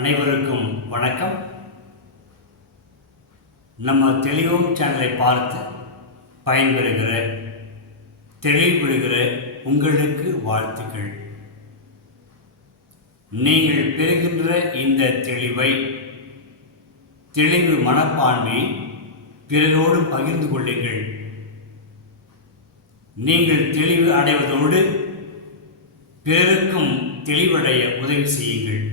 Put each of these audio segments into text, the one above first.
அனைவருக்கும் வணக்கம். நம்ம தெளிவும் சேனலை பார்த்து பயன்பெறுகிற தெளிவுபடுகிற உங்களுக்கு வாழ்த்துக்கள். நீங்கள் பெறுகின்ற இந்த தெளிவை தெளிவு மனப்பான்மை பிறரோடு பகிர்ந்து கொள்ளுங்கள். நீங்கள் தெளிவு அடைவதோடு பிறருக்கும் தெளிவடைய உதவி செய்யுங்கள்.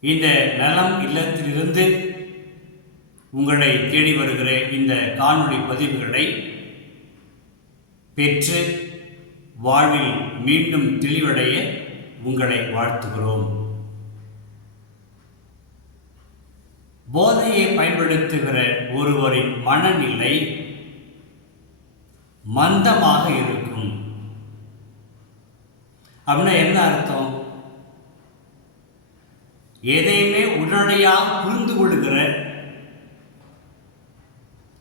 இந்த நலம் இல்லத்திலிருந்து உங்களை தேடி வருகிற இந்த காணொளி பதிவுகளை பெற்று வாழ்வில் மீண்டும் தெளிவடைய உங்களை வாழ்த்துகிறோம். போதையை பயன்படுத்துகிற ஒருவரின் மனநிலை மந்தமாக இருக்கும். அப்படின்னா என்ன அர்த்தம்? எதையுமே உடனடியாக புரிந்து கொள்கிற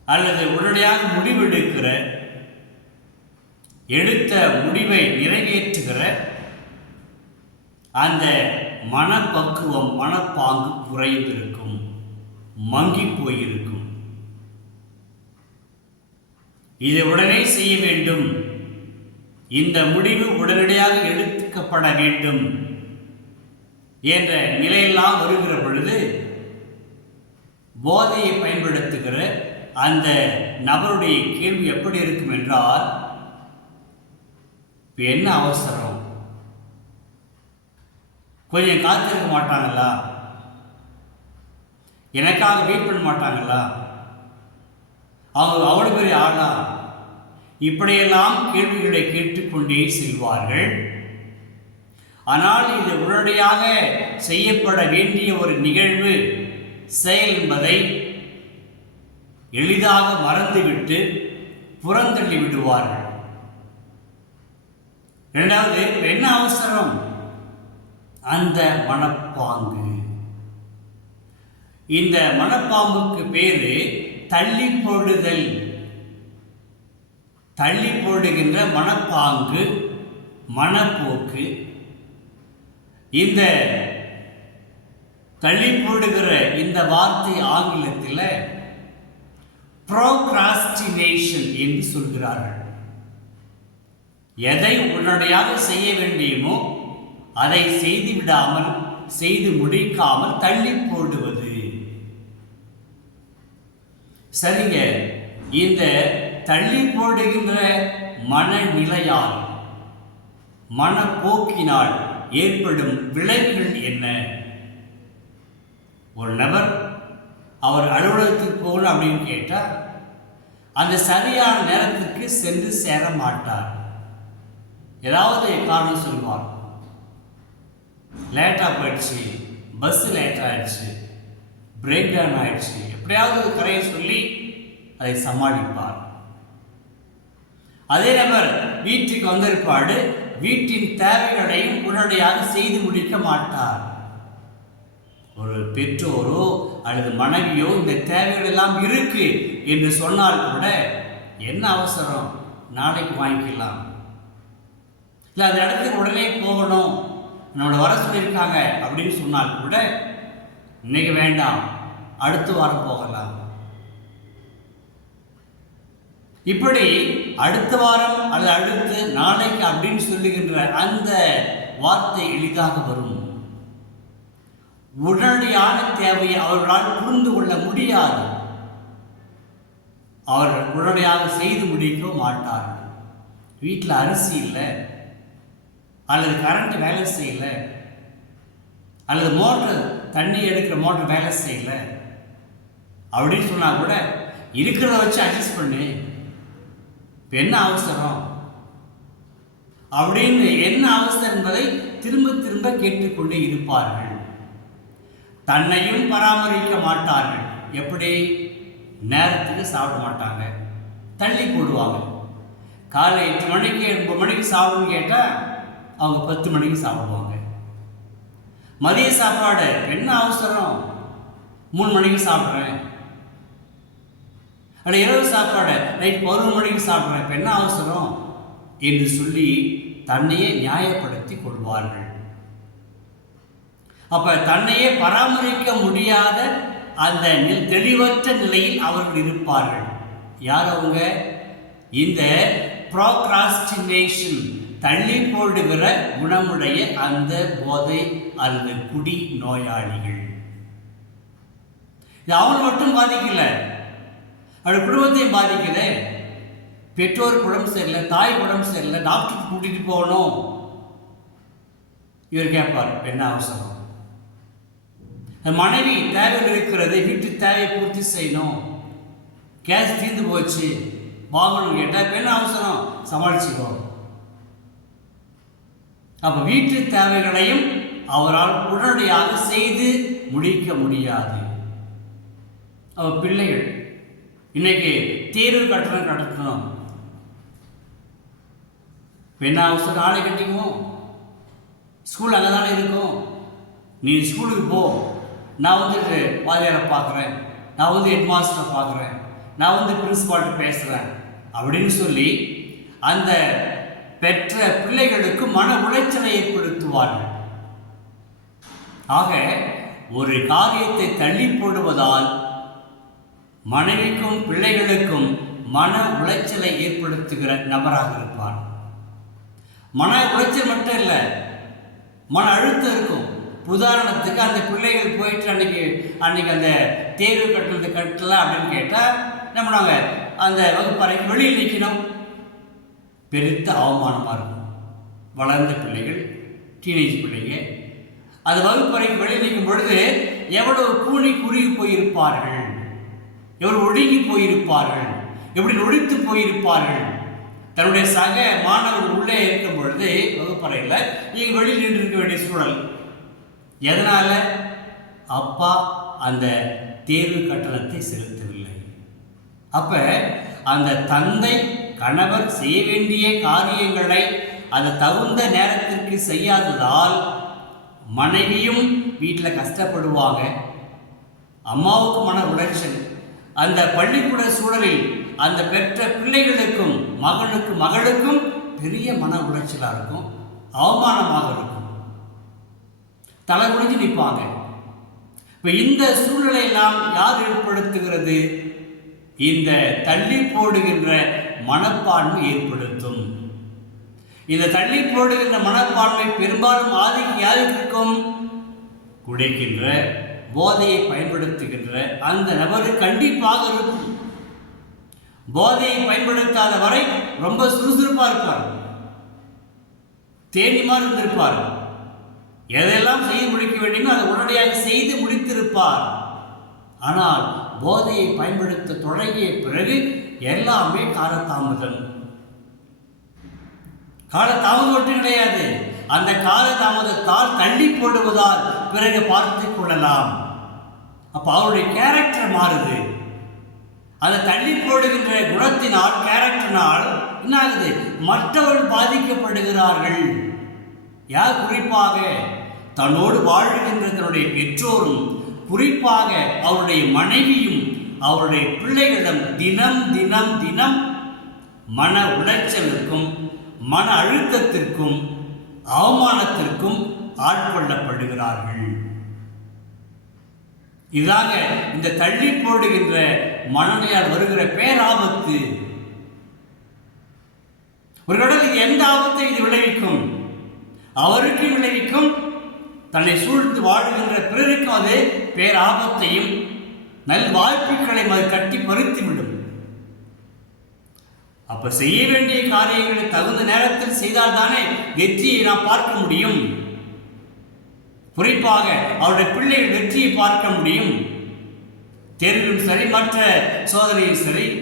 அல்லது உடனடியாக முடிவெடுக்கிற எடுத்த முடிவை நிறைவேற்றுகிற அந்த மனப்பக்குவம் மனப்பாங்கு குறைந்திருக்கும் மங்கி போயிருக்கும். இதை உடனே செய்ய வேண்டும். இந்த முடிவு உடனடியாக எடுத்துக்கப்பட வேண்டும். என்ற நிலையெல்லாம் வருகிற பொழுது போதையை பயன்படுத்துகிற அந்த நபருடைய கேள்வி எப்படி இருக்கும் என்றால் இப்போ என்ன அவசரம்? கொஞ்சம் காத்திருக்க மாட்டாங்களா? எனக்காக வெயிட் பண்ண மாட்டாங்களா? அவங்க அவ்வளோ பெரிய ஆளா? இப்படியெல்லாம் கேள்விகளை கேட்டுக்கொண்டே செல்வார்கள். ஆனால் இது உடனடியாக செய்யப்பட வேண்டிய ஒரு நிகழ்வு. செயல் என்பதை எளிதாக மறந்துவிட்டு புறந்தள்ளி விடுவார்கள். இரண்டாவது என்ன அவசரம். அந்த மனப்பாங்கு. இந்த மனப்பாம்புக்கு பேரு தள்ளி போடுதல் தள்ளி போடுகின்ற மனப்பாங்கு மனப்போக்கு. இந்த தள்ளி போடுகிற இந்த வார்த்தை ஆங்கிலத்தில் ப்ரோக்ராஸ்டினேஷன் என்று சொல்கிறார்கள். எதை உடனடியாக செய்ய வேண்டியுமோ அதை செய்து விடாமல் செய்து முடிக்காமல் தள்ளி போடுவது சரிங்க. இந்த தள்ளி போடுகின்ற மனநிலையால் மனப்போக்கினால் ஏற்படும் விளைவுகள் என்ன? ஒரு நபர் அவர் அலுவலகத்துக்கு போகணும் அப்படின்னு கேட்டால் அந்த சரியான நேரத்துக்கு சென்று சேர மாட்டார். ஏதாவது காரணம் சொல்வார். லேட்டாக போயிடுச்சு. பஸ் லேட் ஆயிடுச்சு. பிரேக் டவுன் ஆயிடுச்சு. எப்படியாவது ஒரு கரையை சொல்லி அதை சமாளிப்பார். அதே நபர் வீட்டுக்கு வந்திருப்பாடு வீட்டின் தேவைகளையும் உடனடியாக செய்து முடிக்க மாட்டார். ஒரு பெற்றோரோ அல்லது மனைவியோ இந்த தேவைகள் எல்லாம் இருக்கு என்று சொன்னால் கூட என்ன அவசரம்? நாளைக்கு வாங்கிக்கலாம். இல்லை அந்த இடத்துக்கு உடனே போகணும். நம்மளை வர சொல்லியிருக்காங்க அப்படின்னு சொன்னால் கூட இன்னைக்கு வேண்டாம். அடுத்த வாரம் போகலாம். இப்படி அடுத்த வாரம் அல்லது அடுத்து நாளைக்கு அப்படின்னு சொல்லுகின்ற அந்த வார்த்தை எளிதாக வரும். உடனடியான தேவையை அவர்களால் புரிந்து கொள்ள முடியாது. அவர்கள் உடனடியாக செய்து முடிக்க மாட்டார்கள். வீட்டில் அரிசி இல்லை. அல்லது கரண்ட் வேலை செய்யல. அல்லது மோட்டர் தண்ணி எடுக்கிற மோட்டர் வேலை செய்யல. அப்படின்னு சொன்னால் கூட இருக்கிறத வச்சு அட்ஜஸ்ட் பண்ணு. இப்போ என்ன அவசரம். அப்படின்னு என்ன அவசரம் என்பதை திரும்ப திரும்ப கேட்டுக்கொண்டே இருப்பார்கள். தன்னையும் பராமரிக்க மாட்டார்கள். எப்படி? நேரத்துக்கு சாப்பிட மாட்டாங்க. தள்ளி போடுவாங்க. காலை எட்டு மணிக்கு ஒன்பது மணிக்கு சாப்பிடுன்னு கேட்டால் அவங்க பத்து மணிக்கு சாப்பிடுவாங்க. மதிய சாப்பாடு என்ன அவசரம். மூணு மணிக்கு சாப்பிட்றேன். அட இரவு சாப்பாடு. நைட் பதினொரு மணிக்கு சாப்பிட்றேன் இப்போ என்ன அவசரம்? என்று சொல்லி தன்னையே நியாயப்படுத்தி கொள்வார்கள். அப்ப தன்னையே பராமரிக்க முடியாத அந்த தெளிவற்ற நிலையில் அவர்கள் இருப்பார்கள். யார் அவங்க? இந்த ப்ராக்ராஸ்டினேஷன் தள்ளி போடுகிற குணமுடைய அந்த போதை அல்லது குடி நோயாளிகள். இது அவன் மட்டும் பாதிக்கல. அவருடைய குடும்பத்தையும் பாதிக்குதே பெற்றோருக்கு உடம்பு சரியில்லை தாய் உடம்பு சரியில்லை டாக்டருக்கு கூட்டிகிட்டு போகணும். இவர் கேட்பார் என்ன அவசரம்? அந்த மனைவி தேவைகள் இருக்கிறது வீட்டு தேவையை பூர்த்தி செய்யணும். கேஸ் தீர்ந்து போச்சு. வாங்கணும் கேட்டால் என்ன அவசரம்? சமாளிச்சுக்கோ. அப்போ வீட்டு தேவைகளையும் அவரால் உடனடியாக செய்து முடிக்க முடியாது. அவ பிள்ளைகள் இன்னைக்கு தீர்வு கட்டணம் நடத்தணும் இப்ப என்ன அவசரம் ஆளை கட்டிக்குவோம். ஸ்கூல் அங்கே தானே இருக்கும். நீ ஸ்கூலுக்கு போ. நான் வந்துட்டு வாத்தியாரை பார்க்குறேன். நான் வந்து ஹெட்மாஸ்டரை பார்க்குறேன். நான் வந்து பிரின்சிபால்கிட்ட பேசுகிறேன் அப்படின்னு சொல்லி அந்த பெற்ற பிள்ளைகளுக்கு மன உளைச்சலை ஏற்படுத்துவார்கள். ஆக ஒரு காரியத்தை தள்ளி போடுவதால் மனைவிக்கும் பிள்ளைகளுக்கும் மன உளைச்சலை ஏற்படுத்துகிற நபராக இருப்பார். மன உளைச்சல் மட்டும் இல்லை மன அழுத்தம் இருக்கும். உதாரணத்துக்கு அந்த பிள்ளைகள் போயிட்டு அன்னைக்கு அன்னைக்கு அந்த தேர்வு கட்டுறது கட்டல அப்படின்னு கேட்டால் என்ன பண்ணுவாங்க? அந்த வகுப்பறைக்கு வெளியில் நிற்கணும் பெருத்த அவமானமாக இருக்கும். வளர்ந்த பிள்ளைகள் டீனேஜ் பிள்ளைங்க அந்த வகுப்பறைக்கு வெளியில் நிற்கும் பொழுது எவ்வளவு கூணி குறுகி போயிருப்பார்கள்? இவர் ஒழுகி போயிருப்பார்கள்? எப்படி நொடித்து போயிருப்பார்கள்? தன்னுடைய சக மாணவர் உள்ளே இருக்கும் பொழுது வகுப்பறையில் நீங்கள் வெளியில் நின்று இருக்க வேண்டிய சூழல். எதனால? அப்பா அந்த தேர்வு கட்டணத்தை செலுத்தவில்லை. அப்ப அந்த தந்தை கணவர் செய்ய வேண்டிய காரியங்களை அந்த தகுந்த நேரத்திற்கு செய்யாததால் மனைவியும் வீட்டில் கஷ்டப்படுவாங்க. அம்மாவுக்கு மன உளைச்சல். அந்த பள்ளிக்கூட சூழலில் அந்த பெற்ற பிள்ளைகளுக்கும் மகனுக்கு மகளுக்கும் பெரிய மன உளைச்சலாக இருக்கும் அவமானமாக இருக்கும். தலை குடிஞ்சு நிற்பாங்க இப்போ இந்த சூழ்நிலை யார் ஏற்படுத்துகிறது? இந்த தள்ளி போடுகின்ற மனப்பான்மை ஏற்படுத்தும். இந்த தள்ளி போடுகின்ற மனப்பான்மை பெரும்பாலும் ஆதிக்கு யாருக்கு இருக்கும்? குடிக்கின்ற போதையை பயன்படுத்துகின்ற அந்த நபரு கண்டிப்பாக இருக்கும். போதையை பயன்படுத்தாத வரை ரொம்ப சுறுசுறுப்பாக இருப்பார். தேனிமார் இருந்திருப்பார். எதெல்லாம் செய்து முடிக்க வேண்டுமோ அதை உடனடியாக செய்து முடித்திருப்பார். ஆனால் போதையை பயன்படுத்த தொடங்கிய பிறகு எல்லாமே காலதாமதம். காலதாமதம் மட்டும் கிடையாது. அந்த கால தாமதத்தால் தள்ளி போடுவதால் பிறகு பார்த்து கொள்ளலாம். அப்ப அவருடைய கேரக்டர் மாறுது. அதை தள்ளி போடுகின்ற குணத்தினால் கேரக்டரினால் என்ன ஆகுது மற்றவர்கள் பாதிக்கப்படுகிறார்கள். யார் குறிப்பாக? தன்னோடு வாழ்கின்ற தன்னுடைய பெற்றோரும் குறிப்பாக அவருடைய மனைவியும் அவருடைய பிள்ளைகளிடம் தினம் தினம் தினம் மன உளைச்சலுக்கும் மன அழுத்தத்திற்கும் அவமானத்திற்கும் ஆட்கொள்ளப்படுகிறார்கள். இதாக இந்த தள்ளி போடுகின்ற மனநிலையால் வருகிற பேராபத்து. ஒரு கடலுக்கு எந்த ஆபத்தை இது விளைவிக்கும்? அவருக்கு விளைவிக்கும். தன்னை சூழ்ந்து வாழுகின்ற பிறருக்கும் அது பேராபத்தையும் நல் வாய்ப்புகளையும் அது கட்டி பறித்துவிடும். அப்ப செய்ய வேண்டிய காரியங்களை தகுந்த நேரத்தில் செய்தால் தானே வெற்றியை நாம் பார்க்க முடியும். குறிப்பாக அவருடைய பிள்ளைகள் வெற்றியை பார்க்க முடியும். தேர்விலும் சரி மற்ற சோதனையும் சரி.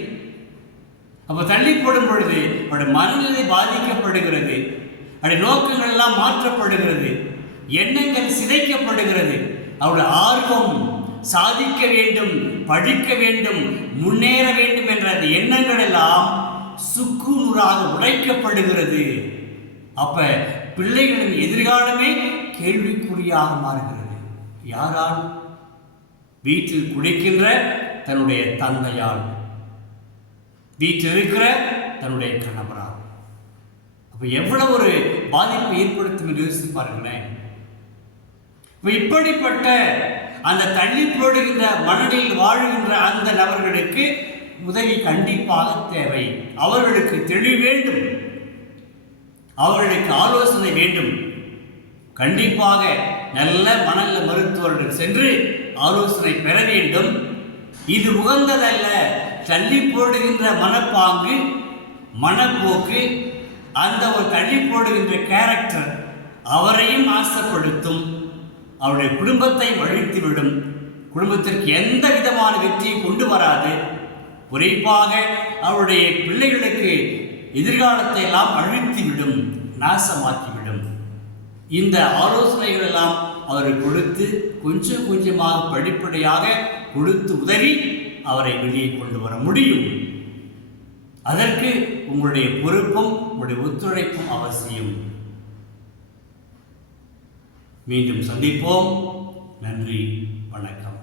அப்ப தள்ளி போடும் பொழுது அவருடைய மனநிலை பாதிக்கப்படுகிறது. அவருடைய நோக்கங்கள் எல்லாம் மாற்றப்படுகிறது. எண்ணங்கள் சிதைக்கப்படுகிறது. அவருடைய ஆர்வம் சாதிக்க வேண்டும் படிக்க வேண்டும் முன்னேற வேண்டும் என்ற அந்த எண்ணங்கள் எல்லாம் சுக்குநூறாக உடைக்கப்படுகிறது. அப்ப பிள்ளைகளின் எதிர்காலமே கேள்விக்குறியாக மாறுகிறது. யாரால்? வீட்டில் குடிக்கின்ற தன்னுடைய தந்தையால். வீட்டில் இருக்கிற தன்னுடைய கணவரால். அப்ப எவ்வளவு ஒரு பாதிப்பை ஏற்படுத்தும் என்று யோசித்து பாருங்களேன் இப்படிப்பட்ட அந்த தள்ளி போடுகின்ற மனநிலையில் வாழுகின்ற அந்த நபர்களுக்கு உதவி கண்டிப்பாக தேவை. அவர்களுக்கு தெளிவு வேண்டும். அவர்களுக்கு ஆலோசனை வேண்டும். கண்டிப்பாக நல்ல மனநல மருத்துவர்கள் சென்று ஆலோசனை பெற வேண்டும். இது உகந்ததல்ல. தள்ளி போடுகின்ற மனப்பாங்கு மனப்போக்கு அந்த ஒரு தள்ளி போடுகின்ற கேரக்டர் அவரையும் ஆசைப்படுத்தும். அவருடைய குடும்பத்தை வழித்துவிடும் குடும்பத்திற்கு எந்த விதமான வெற்றியும் கொண்டு வராது. குறிப்பாக அவருடைய பிள்ளைகளுக்கு எதிர்காலத்தை எல்லாம் அழித்துவிடும் நாசமாக்கிவிடும். இந்த ஆலோசனைகள் எல்லாம் அவர் கொடுத்து கொஞ்சம் கொஞ்சமாக படிப்படியாக கொடுத்து உதவி அவரை வெளியே கொண்டு வர முடியும். அதற்கு உங்களுடைய பொறுப்பும் உங்களுடைய ஒத்துழைப்பும் அவசியம். மீண்டும் சந்திப்போம். நன்றி வணக்கம்.